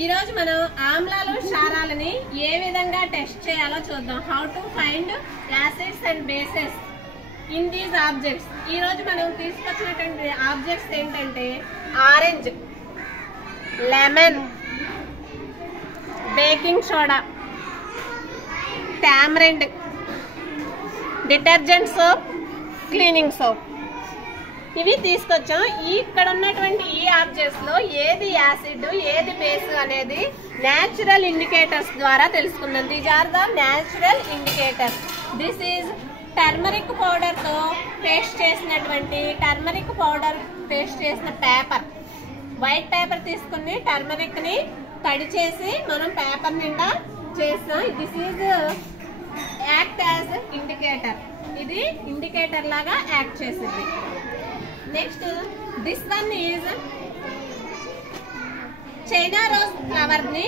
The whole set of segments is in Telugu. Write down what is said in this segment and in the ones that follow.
ఈ రోజు మనం ఆమ్లాలు క్షారాలని ఏ విధంగా టెస్ట్ చేయాలో చూద్దాం. How to find acids and bases in these objects. ఈ రోజు మనం తీసుకొచ్చినటువంటి ఆబ్జెక్ట్స్ ఏంటంటే orange, lemon, baking soda, tamarind, detergent soap, cleaning soap ఇవి తీసుకొచ్చాం. ఇక్కడ ఉన్నటువంటి ఈ ఆబ్జెక్ట్స్ లో ఏది యాసిడ్ ఏది బేస్ అనేది న్యాచురల్ ఇండికేటర్స్ ద్వారా తెలుసుకుందాం. These are the natural indicators. This is turmeric powder తో పేస్ట్ చేసినటువంటి పేపర్. వైట్ పేపర్ తీసుకుని టర్మరిక్ ని తడి చేసి మనం పేపర్ నిండా చేస్తాం. This is act as indicator. ఇది ఇండికేటర్ లాగా యాక్ట్ చేసింది. Next this one is China rose flower ని,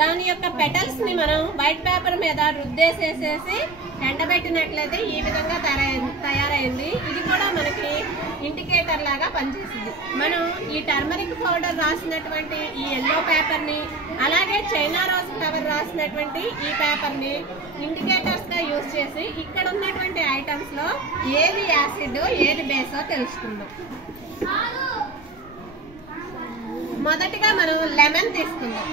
దాని యొక్క పెటల్స్ ని మనం వైట్ పేపర్ మీద రుద్దేసేసేసి ఎండబెట్టినట్లయితే ఈ విధంగా తయారైంది. ఇది కూడా మనకి ఇండికేటర్ లాగా పనిచేసింది. మనం ఈ టర్మరిక్ పౌడర్ రాసినటువంటి ఈ ఎల్లో పేపర్ ని, అలాగే చైనా రోజ్ ఫ్లవర్ రాసినటువంటి ఈ పేపర్ ని ఇండికేటర్స్ గా యూజ్ చేసి ఇక్కడ ఉన్నటువంటి ఐటమ్స్ లో ఏది యాసిడ్ ఏది బేసో తెలుసుకుందాం. మొదటిగా మనం లెమన్ తీసుకుందాం.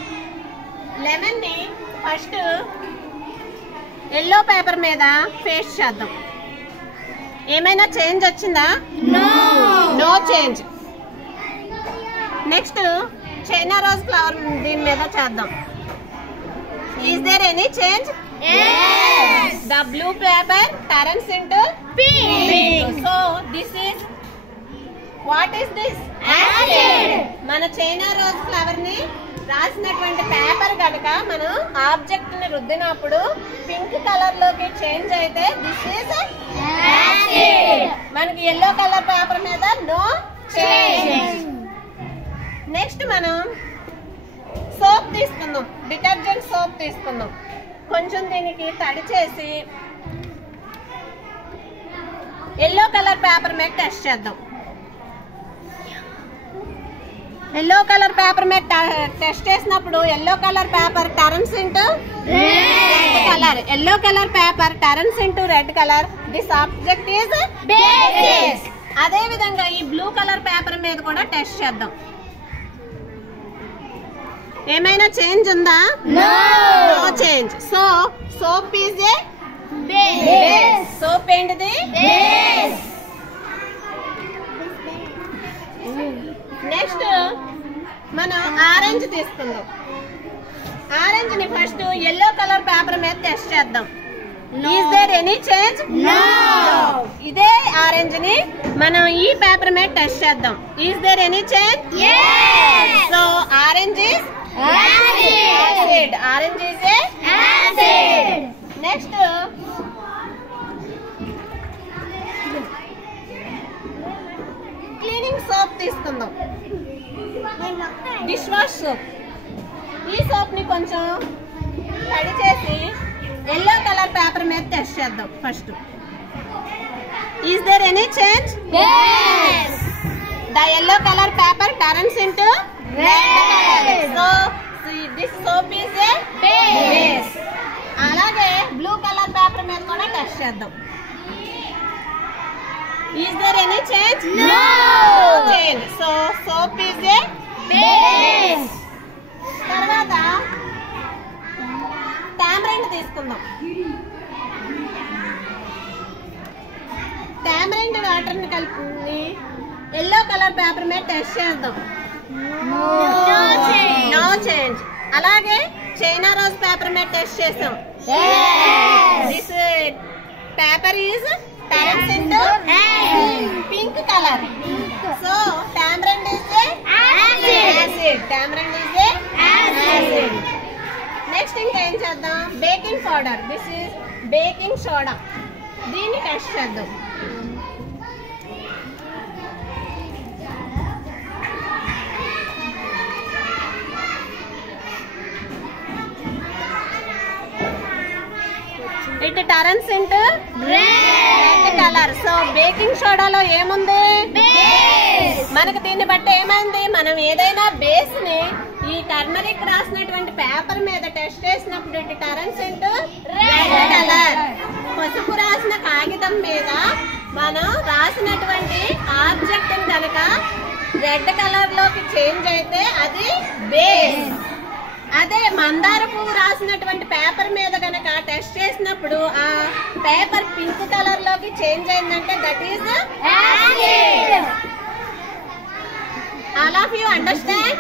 లెమన్ ని ఫస్ట్ ఎల్లో పేపర్ మీద పేస్ట్ చేద్దాం. ఏమైనా చేంజ్ వచ్చిందా? No change. Next China rose flower దీని మీద చేద్దాం. Is there any change? The blue paper turns into pink. So this is what is this? Acid. మన చైనా రోజ్ ఫ్లవర్ ని రాసినటువంటి పేపర్ కనుక మనం ఆబ్జెక్ట్ ని రుద్దినప్పుడు పింక్ కలర్ లోకి చేంజ్ అయితే దిస్ ఈజ్ యాసిడ్. మనకి ఎల్లో కలర్ పేపర్ మీద నో చేంజ్. నెక్స్ట్ మనం సోప్ తీసుకుందాం. డిటర్జెంట్ సోప్ తీసుకుందాం. కొంచెం దీనికి తడి చేసి ఎల్లో కలర్ పేపర్ మీద టెస్ట్ చేద్దాం. ఎల్లో కలర్ పేపర్ మీద టెస్ట్ చేసినప్పుడు yellow colour paper turns into red colour. Yellow colour paper turns into red colour. This object is base. అదే విధంగా ఈ బ్లూ కలర్ పేపర్ మీద కూడా టెస్ట్ చేద్దాం. ఏమైనా చేంజ్ ఉందా? No change. So soap is a base. Soap ఏంటిది? బేస్. నెక్స్ట్ మనం ఆరెంజ్ తీసుకుందాం. ఆరెంజ్ ని ఫస్ట్ ఎల్లో కలర్ పేపర్ మీద టెస్ట్ చేద్దాం. Is there any change? No. ఇదే ఆరెంజ్ ని మనం ఈ పేపర్ మీద టెస్ట్ చేద్దాం. Is there any change? yes. So orange is acid. Orange is a acid. Next cleaning soap తీసుకుందాం. Dish wash soap. ఈ సోప్ ని కొంచెం తడి చేసి ఎల్లో కలర్ పేపర్ మీద టెస్ట్ చేద్దాం first. Is there any change? yes. The yellow colour paper turns into red colour. So this soap is a base. అలాగే బ్లూ కలర్ పేపర్ మీద కూడా టెస్ట్ చేద్దాం. Is there any change? No change. So soap is a base. తర్వాత టామరిండ్ తీసుకుందాం. టామరిండ్ వాటర్ ని కలిపి ఎల్లో కలర్ పేపర్ మీద టెస్ట్ చేద్దాం. No change. అలాగే చైనా రోజ్ పేపర్ మీద టెస్ట్ చేసాం. This paper is turns into pink color. So tamarind is a acid. Tamarind is a acid. Next ఇంకా ఏం చేద్దాం? Baking powder. This is baking soda. దీన్ని టెస్ట్ చేద్దాం. It turns into red color. So baking soda లో ఏముంది? బేస్. మనకి దీన్ని బట్టి ఏమైంది? మనం ఏదైనా బేస్ ని ఈ టర్మరిక్ రాసినటువంటి పేపర్ మీద టెస్ట్ చేసినప్పుడు ఇటు టర్న్సెంట్ రెడ్ కలర్, పసుపు రాసిన కాగితం మీద మనం రాసినటువంటి ఆబ్జెక్ట్ కనుక రెడ్ కలర్ లోకి చేంజ్ అయితే అది బేస్. అదే మందార పువ్వు రాసినటువంటి పేపర్ మీద కనుక టెస్ట్ చేసినప్పుడు ఆ పేపర్ పింక్ కలర్ లోకి చేంజ్ అయిందంటే that is acid. All of you understand?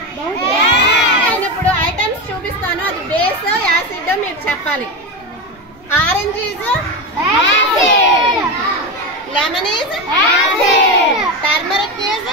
నేను ఇప్పుడు ఐటమ్స్ చూపిస్తాను, అది బేస్ యాసిడ్ మీరు చెప్పాలి. Orange is acid, lemon is acid, turmeric is